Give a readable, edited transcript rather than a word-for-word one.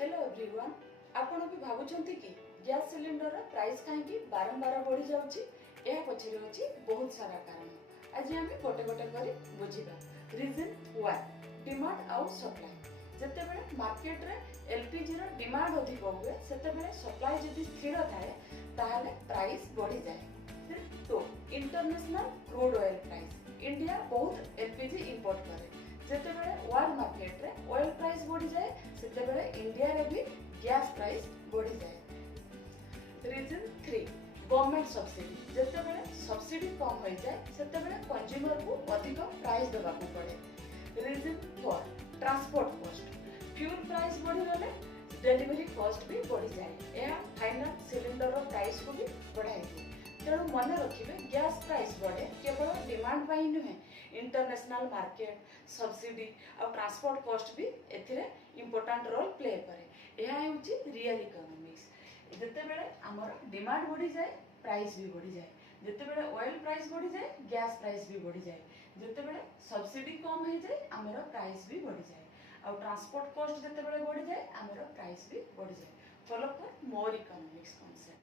Hello everyone आपण भी भाबुचंती कि गैस सिलिंडर प्राइस कहीं बारंबार बढ़ी जाउची एहा पछरे अछि बहुत सारा कारण। आज हम गोटे गोटे करी बुझिबा रीजन व्हाई डिमांड आउ सप्लाई। जते बेले मार्केट रे एलपीजी रो डिमांड अधिक हुए सेते बेले सप्लाई जदि स्थिर थाए ताहले प्राइस बढ़ी जाए। तो international crude oil price India बहुत एलपीजी इंपोर्ट करे जेते बेले वर्ल्ड मार्केट रे ऑयल प्राइस बढ़ी जाए सेते बेले इंडिया रे भी गैस प्राइस बढ़ी जाए। रीजन 3 गवर्नमेंट सब्सिडी जेते बेले सब्सिडी कम हो जाए सेते बेले कंज्यूमर को अधिक प्राइस देबा को पड़े। Reason 4 transport cost fuel price बढ़ी गले डिलीवरी कॉस्ट भी बढ़ी जाए यह फाइनल सिलिंडर रो प्राइस को भी बढ़ाई दिए। तेणु मन रखिए गैस प्राइस बढ़े केवल डिमांड पाई नुहे इंटरनेशनल मार्केट सब्सिडी और ट्रांसपोर्ट कॉस्ट भी एथिरे इंपोर्टेंट रोल प्ले करे। यह होची रियल इकोनॉमिक्स। जते बेले हमर डिमांड बढ़ी जाए प्राइस भी बढ़ी जाए जते बेले ऑयल प्राइस बढ़ी जाए गैस प्राइस भी बढ़ी जाए जते बेले सब्सिडी कम हो जाए हमर प्राइस भी बढ़ी जाए और ट्रांसपोर्ट कॉस्ट जते बेले बढ़ी जाए हमर प्राइस भी बढ़ी जाए। फॉलो कर मोर इकोनॉमिक्स कॉन्सेप्ट।